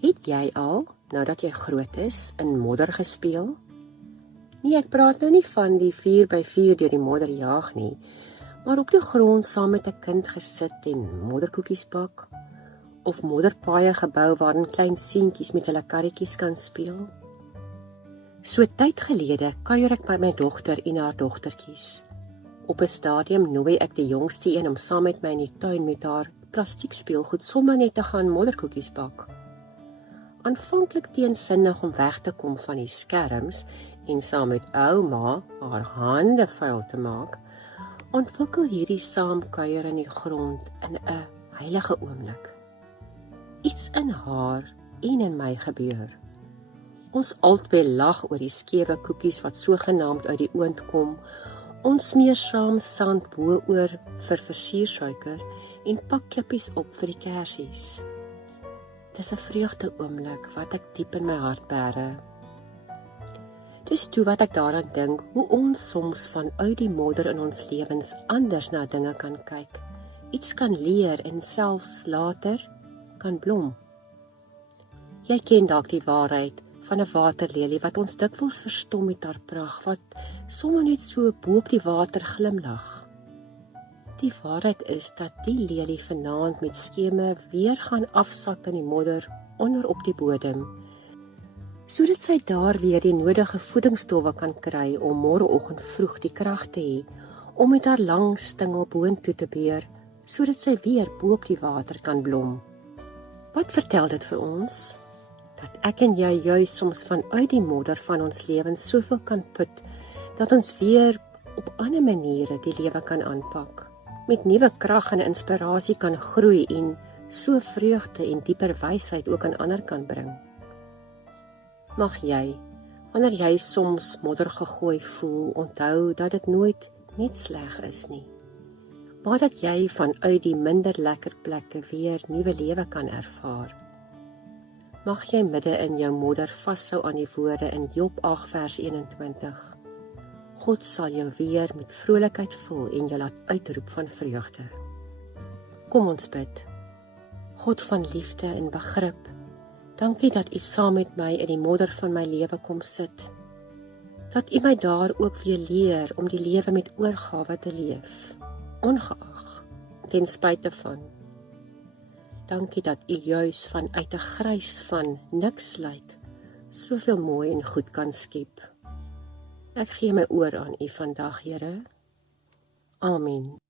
Het jy al, nadat jy groot is, in modder gespeel? Nee, ek praat nou nie van die 4x4 deur die modder jaag nie, maar op die grond saam met 'n kind gesit en modderkoekies bak, of modderpaaie gebou waarin klein seentjies met hulle karretjies kan speel. So tyd gelede kuier ek by my dogter en haar dogtertjies. Op 'n stadium nooi ek die jongste een om saam met my in die tuin met haar plastiek speelgoed sommer net te gaan modderkoekies bak. Aanvanklik teensinnig om weg te kom van die skerms en saam met ouma haar hande vuil te maak, ontwikkel hierdie saamkuier in die grond in 'n heilige oomblik. Iets in haar en in my gebeur. Ons albei lag oor die skewe koekies wat sogenaamd uit die oond kom. Ons smeer saam sand bo-oor vir versiersuiker en pak klippies op vir die kersies. Dis 'n vreugde oomblik wat ek diep in my hart bære. Dis toe wat ek daaraan dink hoe ons soms vanuit die modder in ons lewens anders na dinge kan kyk, iets kan leer en selfs later kan blom. Jy ken dalk die waarheid van 'n waterlelie wat ons dikwels verstom met haar pragt, wat sommer net so bo op die water glimlag. Die waarheid is dat die lelie vanaand met skeme weer gaan afsak in die modder onder op die bodem, sodat sy daar weer die nodige voedingsstowwe kan kry om môreoggend vroeg die krag te hê om met haar lang stingel boontoe te beer, sodat sy weer bo op die water kan blom. Wat vertel dit vir ons? Dat ek en jy juis soms vanuit die modder van ons lewens soveel kan put, dat ons weer op ander maniere die lewe kan aanpak, met nuwe krag en inspirasie kan groei en so vreugde en dieper wysheid ook aan ander kan bring. Mag jy, wanneer jy soms modder gegooi voel, onthou dat dit nooit net sleg is nie, maar dat jy vanuit die minder lekker plekke weer nuwe lewe kan ervaar. Mag jy midde in jou modder vashou aan die woorde in Job 8 vers 21. God sal jou weer met vrolikheid vul en jou laat uitroep van vreugde. Kom ons bid. God van liefde en begrip, dankie dat U saam met my in die modder van my lewe kom sit. Dat U my daar ook weer leer om die lewe met oorgawe te leef, ongeag, ten spyte van. Dankie dat U juis vanuit 'n grys van niks lyk, soveel mooi en goed kan skep. Ek gee my oor aan U vandag, Here. Amen.